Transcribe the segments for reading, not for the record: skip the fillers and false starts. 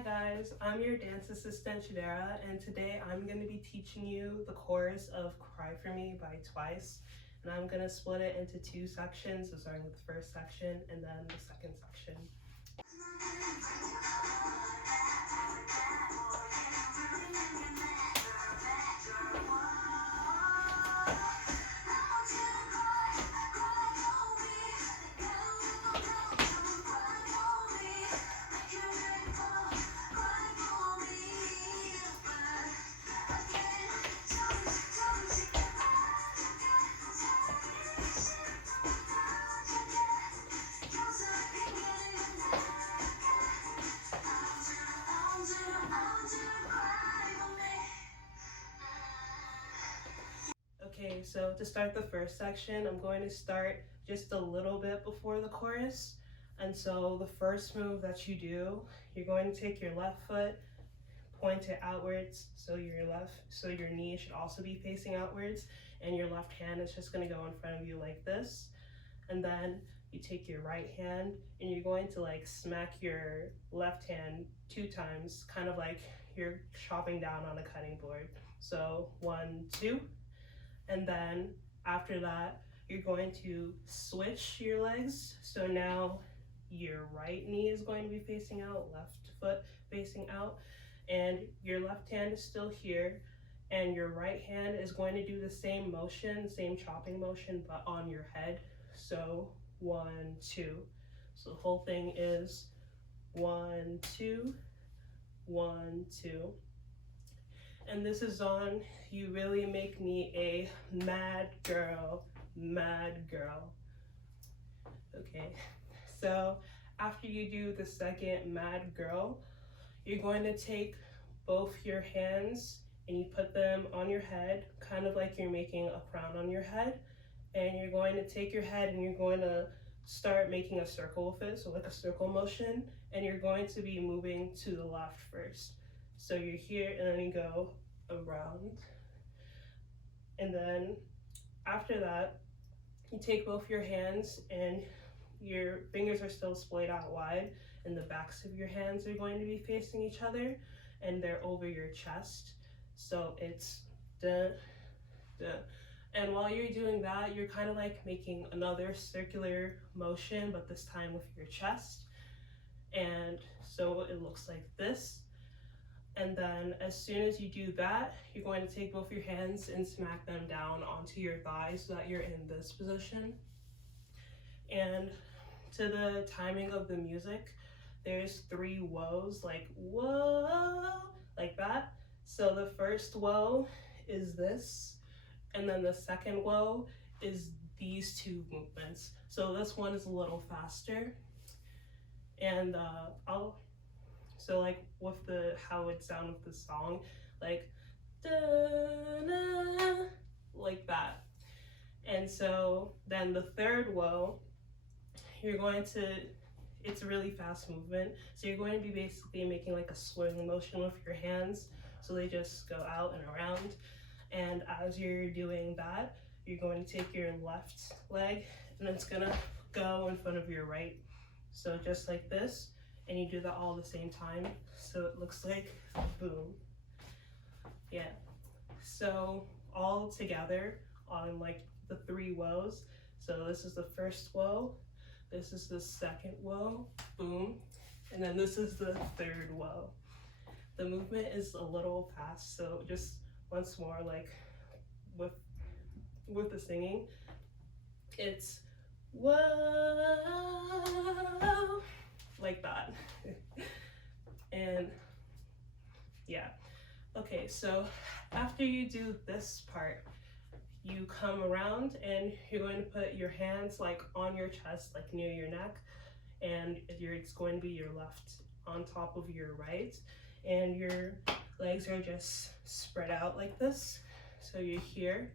Hi guys, I'm your dance assistant Shadera, and today I'm going to be teaching you the chorus of Cry For Me by Twice. And I'm going to split it into two sections, so starting with the first section and then the second section. Okay, so to start the first section, I'm going to start just a little bit before the chorus. And so the first move that you do, you're going to take your left foot, point it outwards, so your knee should also be facing outwards, and your left hand is just going to go in front of you like this. And then you take your right hand and you're going to like smack your left hand 2 times, kind of like you're chopping down on a cutting board. So 1, 2. And then after that, you're going to switch your legs. So now your right knee is going to be facing out, left foot facing out, and your left hand is still here, and your right hand is going to do the same motion, same chopping motion, but on your head. So 1, 2. So the whole thing is 1, 2, 1, 2. And this is on You Really Make Me a Mad Girl, Mad Girl. Okay, so after you do the second Mad Girl, you're going to take both your hands and you put them on your head, kind of like you're making a crown on your head. And you're going to take your head and you're going to start making a circle with it, so like a circle motion, and you're going to be moving to the left first. So you're here and then you go around. And then after that, you take both your hands and your fingers are still splayed out wide, and the backs of your hands are going to be facing each other and they're over your chest. So it's da, da. And while you're doing that, you're kind of like making another circular motion, but this time with your chest. And so it looks like this. And then as soon as you do that, you're going to take both your hands and smack them down onto your thighs so that you're in this position. And to the timing of the music, there's 3 whoas, like whoa, like that. So the first whoa is this, and then the second whoa is these 2 movements. So this one is a little faster. And so like with the how it sounds with the song, like da-na, like that. And so then the third whoa, you're going to, it's a really fast movement. So you're going to be basically making like a swirling motion with your hands. So they just go out and around. And as you're doing that, you're going to take your left leg and it's gonna go in front of your right. So just like this, and you do that all at the same time. So it looks like boom. Yeah. So all together on like the 3 whoas. So this is the first whoa, this is the second whoa, boom, and then this is the third whoa. The movement is a little fast, so just once more, like with the singing, it's whoa, like that. And yeah, okay, so after you do this part, you come around and you're going to put your hands like on your chest, like near your neck, and it's going to be your left on top of your right, and your legs are just spread out like this. So you're here,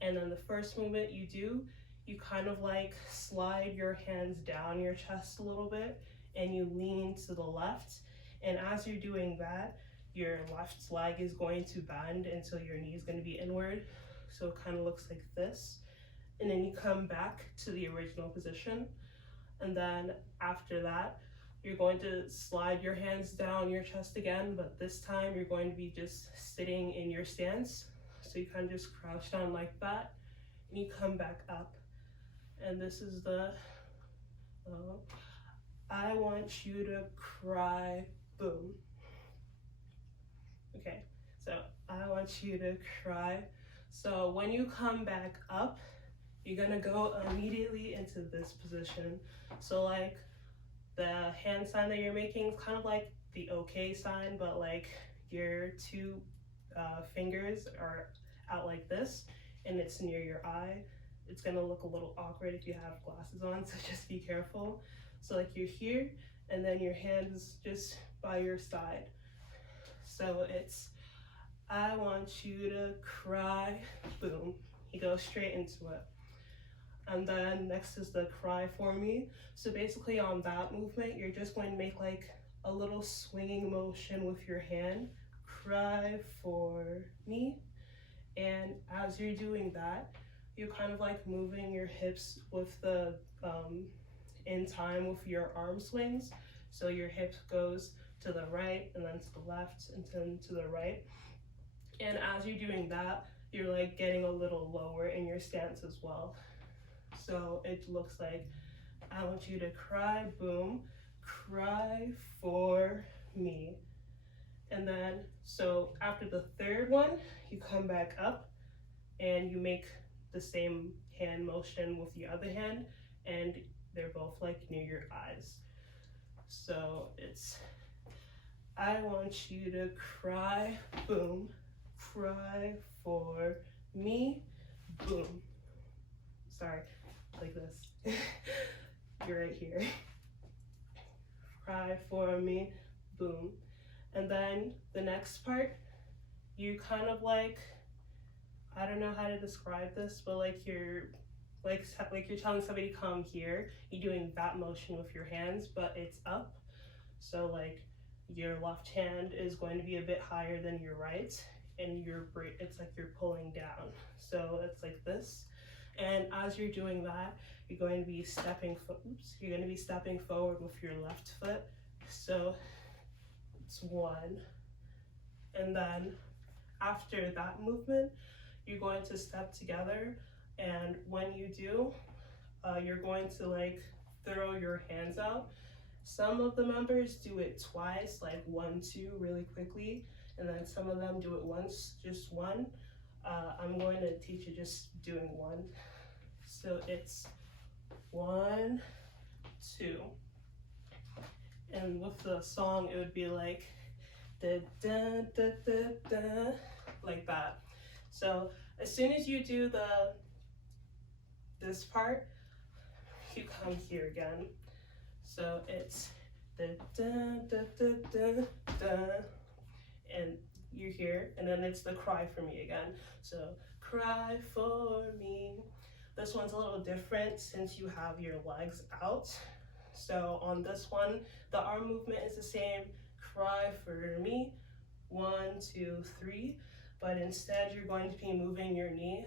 and then the first movement you do, you kind of like slide your hands down your chest a little bit and you lean to the left, and as you're doing that, your left leg is going to bend until your knee is going to be inward. So it kind of looks like this, and then you come back to the original position, and then after that, You're going to slide your hands down your chest again, but this time you're going to be just sitting in your stance. So you kind of just crouch down like that, and you come back up. And this is the, I want you to cry, boom. Okay, so I want you to cry. So when you come back up, you're gonna go immediately into this position. So like the hand sign that you're making is kind of like the okay sign, but like your two fingers are out like this and it's near your eye. It's gonna look a little awkward if you have glasses on, so just be careful. So like you're here and then your hand is just by your side. So it's, I want you to cry, boom. You go straight into it. And then next is the cry for me. So basically on that movement, you're just going to make like a little swinging motion with your hand, cry for me. And as you're doing that, you're kind of like moving your hips with the, in time with your arm swings. So your hip goes to the right and then to the left and then to the right. And as you're doing that, you're like getting a little lower in your stance as well. So it looks like, I want you to cry, boom, cry for me. And then, so after the third one, you come back up and you make the same hand motion with the other hand, and they're both like near your eyes. So it's, I want you to cry, boom, cry for me, boom. Sorry, like this. You're right here. Cry for me, boom. And then the next part, you kind of like, I don't know how to describe this, but like you're telling somebody come here, you're doing that motion with your hands, but it's up. So like your left hand is going to be a bit higher than your right, and it's like you're pulling down. So it's like this. And as you're doing that, you're going to be stepping forward with your left foot. So it's one. And then after that movement, you're going to step together. And when you do, you're going to like throw your hands out. Some of the members do it twice, like 1, 2 really quickly. And then some of them do it once, just one. I'm going to teach you just doing one. So it's 1, 2. And with the song, it would be like da da da da da, like that. So as soon as you do this part, you come here again. So it's da da da da da da, and you're here, and then it's the cry for me again. So cry for me. This one's a little different since you have your legs out. So on this one, the arm movement is the same, cry for me, 1, 2, 3, but instead you're going to be moving your knee.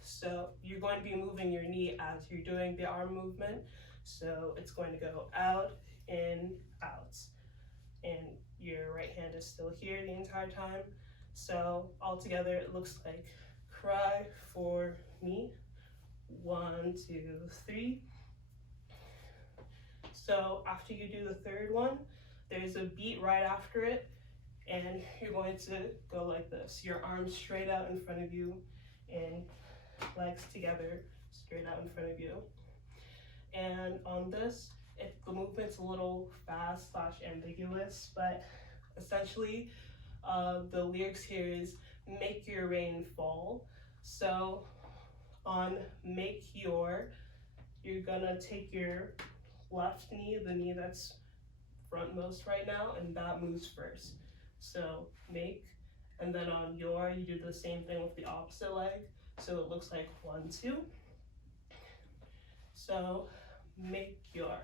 So you're going to be moving your knee as you're doing the arm movement. So it's going to go out, in, out. And your right hand is still here the entire time. So altogether it looks like cry for me, 1, 2, 3. So after you do the third one, there's a beat right after it, and you're going to go like this. Your arms straight out in front of you and legs together straight out in front of you. And on this, the movement's a little fast / ambiguous, but essentially the lyrics here is make your rain fall. So on make your, you're gonna take your left knee, the knee that's frontmost right now, and that moves first. So make, and then on your, you do the same thing with the opposite leg. So it looks like 1, 2. So make your.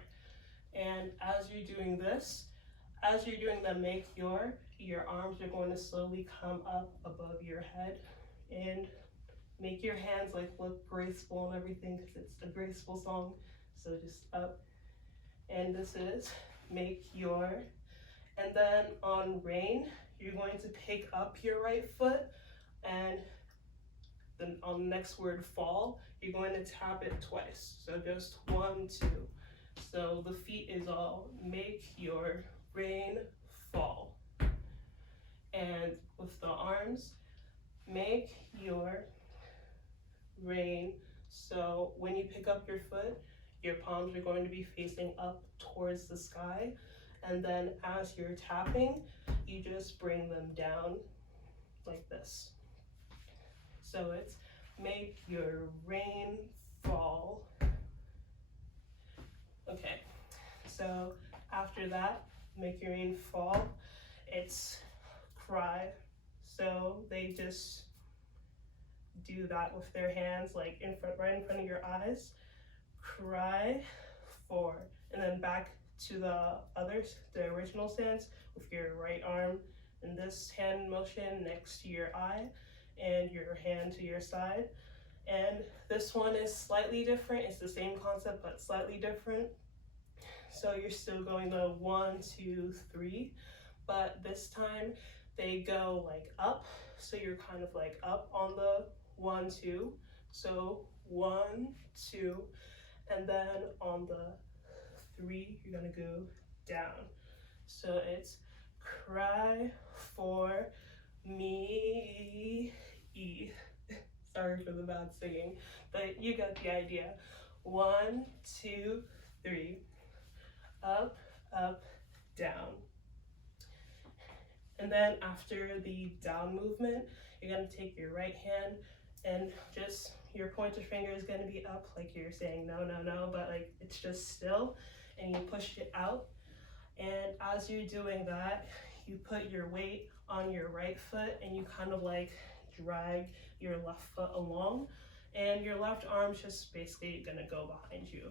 And as you're doing this, as you're doing the make your arms are going to slowly come up above your head, and make your hands like look graceful and everything, because it's a graceful song. So just up. And this is make your, and then on rain, you're going to pick up your right foot, and then on the next word fall, you're going to tap it twice. So just 1, 2. So the feet is all make your rain fall. And with the arms, make your rain. So when you pick up your foot, your palms are going to be facing up towards the sky. And then as you're tapping, you just bring them down like this. So it's make your rain fall. Okay, so after that, make your rain fall, it's cry. So they just do that with their hands, like right in front of your eyes. Cry, 4. And then back to the original stance with your right arm and this hand motion next to your eye and your hand to your side. And this one is slightly different. It's the same concept, but slightly different. So you're still going to 1, 2, 3, but this time they go like up. So you're kind of like up on the 1, 2. So 1, 2, and then on the 3, you're gonna go down. So it's cry for me. Sorry for the bad singing, but you got the idea. 1, 2, 3. Up, up, down. And then after the down movement, you're gonna take your right hand and just your pointer finger is gonna be up like you're saying no, no, no, but like it's just still, and you push it out. And as you're doing that, you put your weight on your right foot and you kind of like drag your left foot along, and your left arm's just basically gonna go behind you.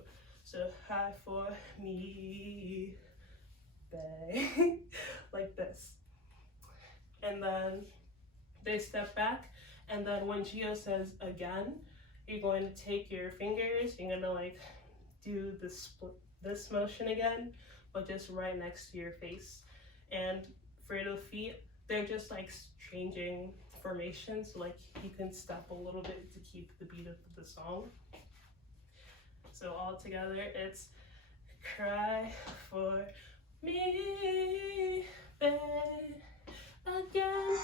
So hi for me, bae, like this. And then they step back, and then when Gio says again, you're going to take your fingers, you're gonna like do this motion again, but just right next to your face. And for the feet, they're just like changing formation, so like you can step a little bit to keep the beat of the song. So all together, it's cry for me, babe, again.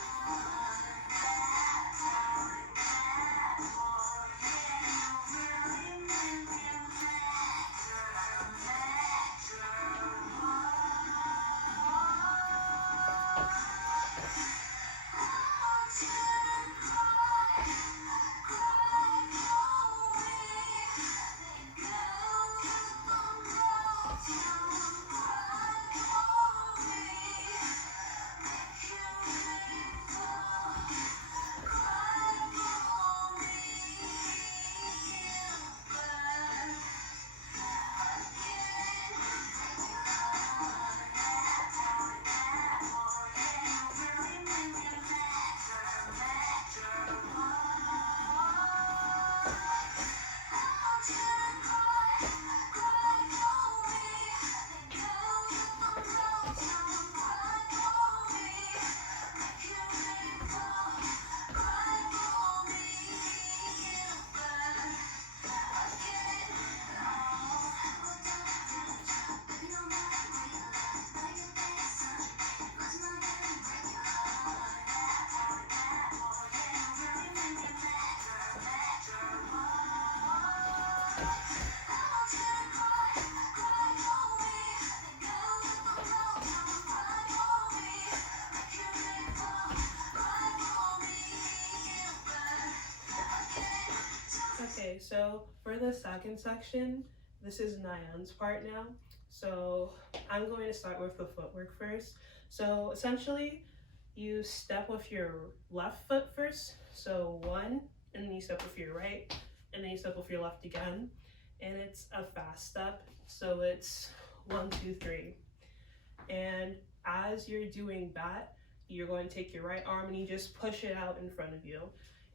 Okay, so for the second section, this is Nayan's part now. So I'm going to start with the footwork first. So essentially, you step with your left foot first. So 1, and then you step with your right, and then you step with your left again. And it's a fast step, so it's 1, 2, 3. And as you're doing that, you're going to take your right arm and you just push it out in front of you.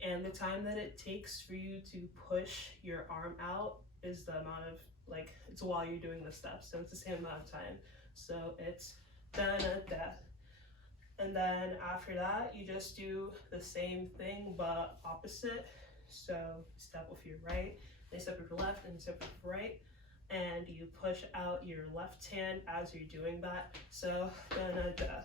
And the time that it takes for you to push your arm out is the amount of, like, it's while you're doing the steps, so it's the same amount of time. So it's da da da. And then after that, you just do the same thing but opposite. So step with your right, then step with your left, and step with your right. And you push out your left hand as you're doing that. So da da da.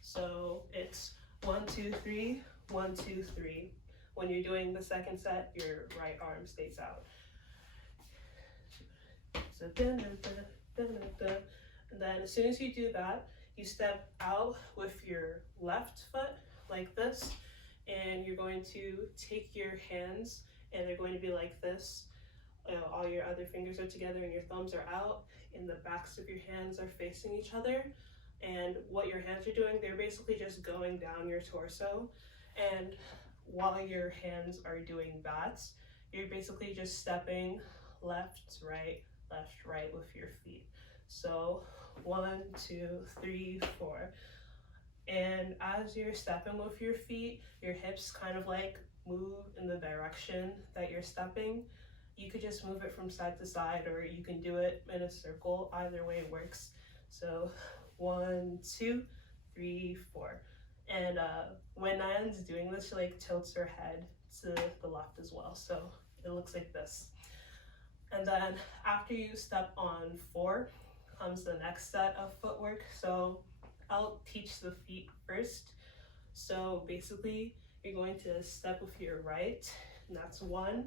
So it's 1, 2, 3, 1, 2, 3. When you're doing the second set, your right arm stays out. So da da da da da. And then as soon as you do that, you step out with your left foot like this, and you're going to take your hands, and they're going to be like this. All your other fingers are together and your thumbs are out, and the backs of your hands are facing each other. And what your hands are doing, they're basically just going down your torso. And while your hands are doing that, you're basically just stepping left, right with your feet. So 1, 2, 3, 4. And as you're stepping with your feet, your hips kind of like move in the direction that you're stepping. You could just move it from side to side, or you can do it in a circle. Either way works. So 1, 2, 3, 4. And when Nayan's doing this, she like tilts her head to the left as well. So it looks like this. And then after you step on 4 comes the next set of footwork. So I'll teach the feet first. So basically you're going to step with your right, and that's 1.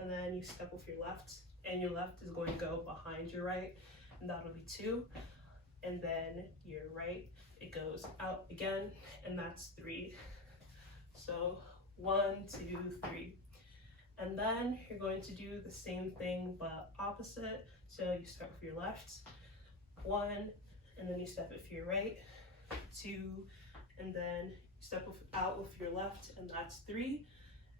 And then you step with your left, and your left is going to go behind your right, and that'll be 2. And then your right, it goes out again, and that's 3. So 1, 2, 3. And then you're going to do the same thing but opposite. So you start with your left, 1, and then you step with your right, 2, and then you step out with your left, and that's 3.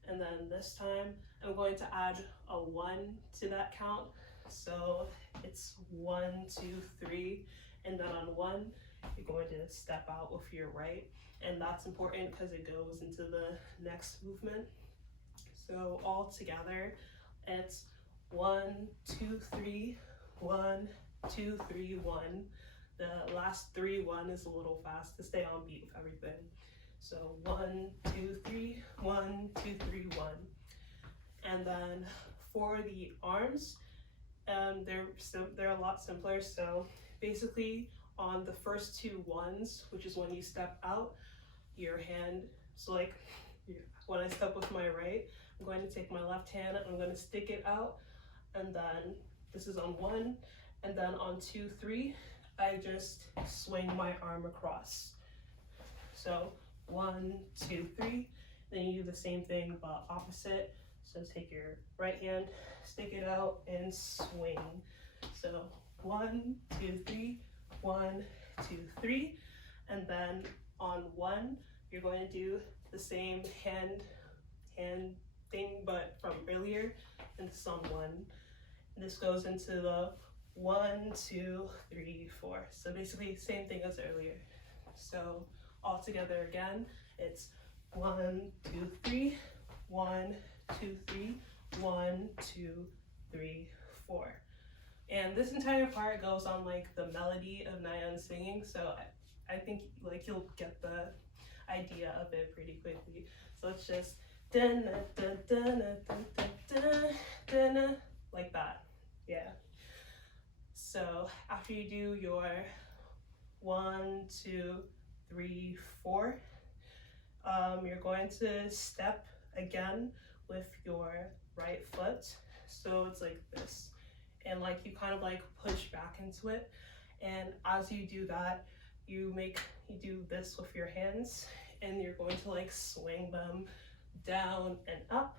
And then this time I'm going to add a 1 to that count. So it's 1, 2, 3. And then on 1, you're going to step out with your right. And that's important because it goes into the next movement. So all together, it's 1, 2, 3, 1, 2, 3, 1. The last 3, 1 is a little fast to stay on beat with everything. So 1, 2, 3, 1, 2, 3, 1. And then for the arms, they're a lot simpler. So basically on the first 2 1s, which is when you step out, your hand, so like when I step with my right, I'm going to take my left hand, I'm going to stick it out, and then this is on 1, and then on 2, 3, I just swing my arm across. So 1, 2, 3, then you do the same thing but opposite. So take your right hand, stick it out, and swing. So 1, 2, 3, 1, 2, 3, and then on 1, you're going to do the same hand thing but from earlier, and this is on 1. And this goes into the 1, 2, 3, 4. So basically same thing as earlier. So all together again, it's 1, 2, 3, 1, 2, 3, 1, 2, 3, 4. And this entire part goes on like the melody of Nayan singing, so I think like you'll get the idea of it pretty quickly. So it's just dun dun dun dun dun dun dun, like that. Yeah. So after you do your 1, 2, 3, 4, you're going to step again with your right foot. So it's like this, and like you kind of like push back into it. And as you do that, you do this with your hands, and you're going to like swing them down and up.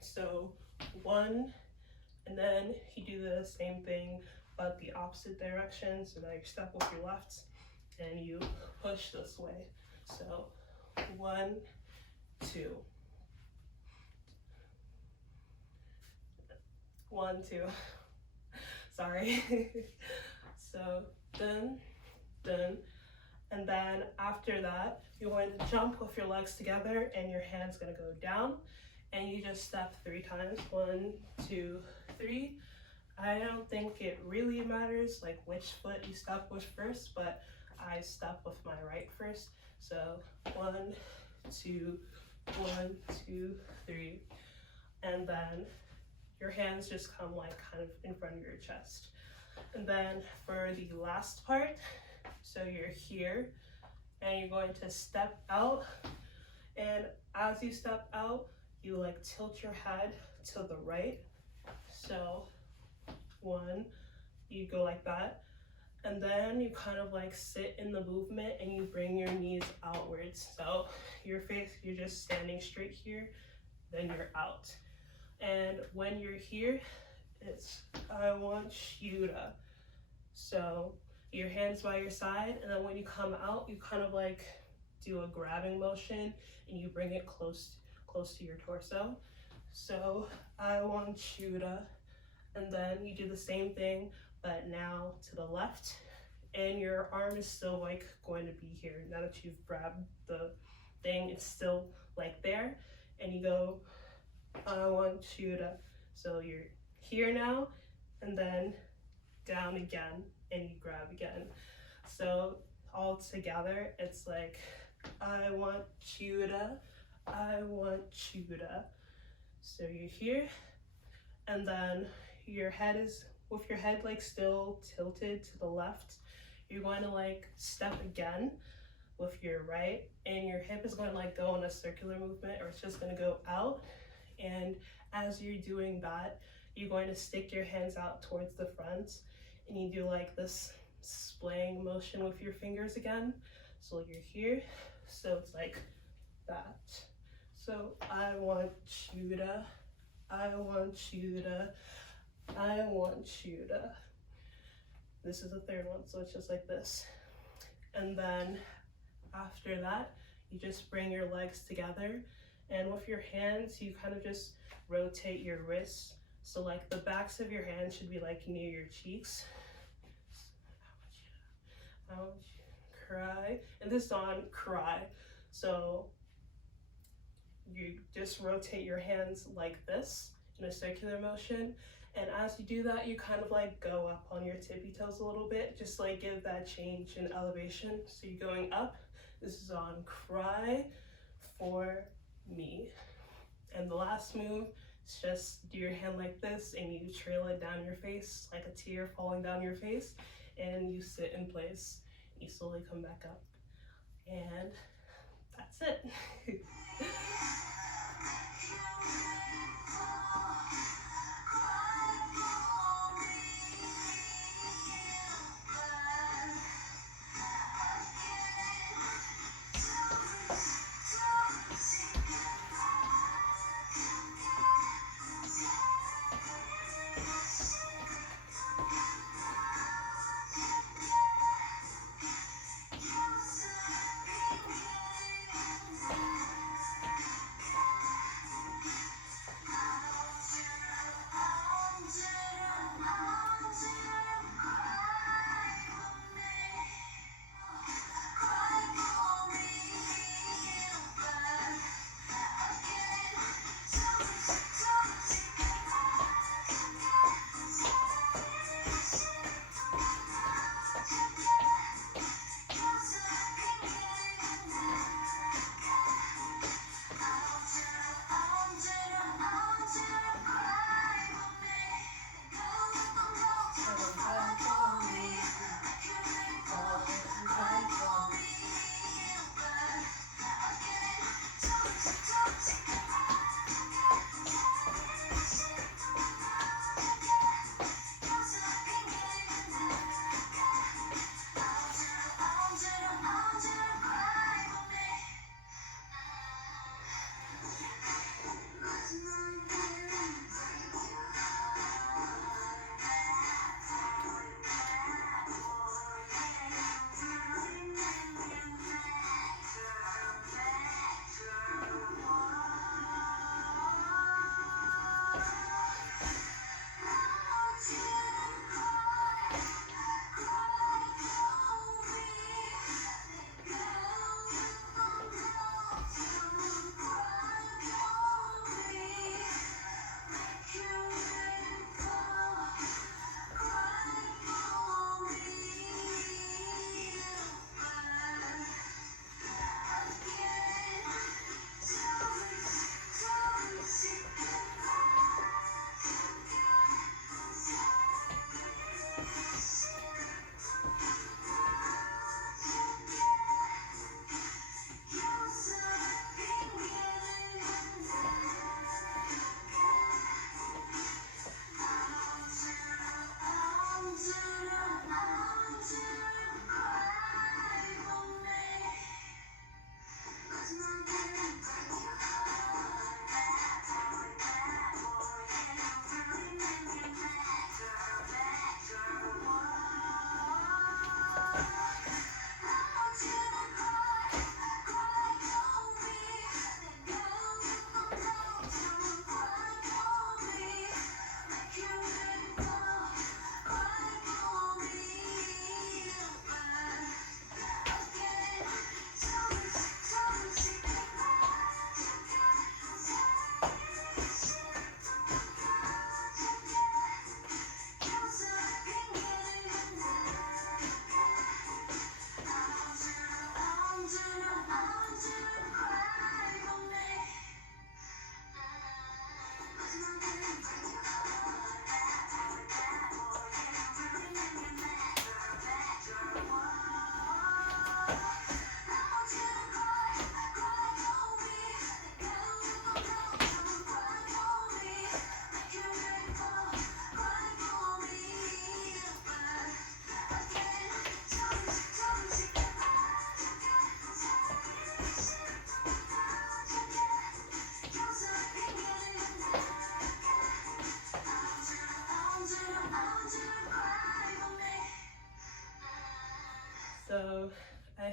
So 1, and then you do the same thing but the opposite direction. So now you step with your left and you push this way. So 1, 2, 1, 2. Sorry. So dun, dun, and then after that, you're going to jump with your legs together, and your hand's gonna go down, and you just step 3 times. 1, 2, 3, I don't think it really matters like which foot you step with first, but I step with my right first. So 1, 2, 1, 2, 3, and then your hands just come like kind of in front of your chest. And then for the last part, so you're here and you're going to step out, and as you step out, you like tilt your head to the right. So 1, you go like that, and then you kind of like sit in the movement and you bring your knees outwards. So your face, you're just standing straight here, then you're out. And when you're here, it's I want you to. So your hands by your side, and then when you come out, you kind of like do a grabbing motion and you bring it close to your torso. So I want you to, and then you do the same thing, but now to the left, and your arm is still like going to be here. Now that you've grabbed the thing, it's still like there, and you go, I want you to. So you're here now, and then down again, and you grab again. So all together, it's like, I want you to, I want you to. So you're here, and then your head is, with your head like still tilted to the left, you're going to like step again with your right, and your hip is going to like go in a circular movement, or it's just going to go out. And as you're doing that, you're going to stick your hands out towards the front, and you do like this splaying motion with your fingers again. So you're here, so it's like that. So I want you to, I want you to, I want you to. This is the third one, so it's just like this. And then after that, you just bring your legs together, and with your hands, you kind of just rotate your wrists. So like the backs of your hands should be like near your cheeks. I want you to cry. And this is on cry. So you just rotate your hands like this in a circular motion. And as you do that, you kind of like go up on your tippy toes a little bit, just like give that change in elevation. So you're going up. This is on cry for me. And the last move is just do your hand like this, and you trail it down your face, like a tear falling down your face, and you sit in place. You slowly come back up, and that's it.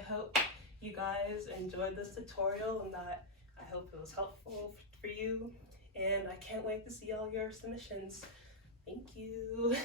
hope you guys enjoyed this tutorial and that I hope it was helpful for you. And I can't wait to see all your submissions. Thank you.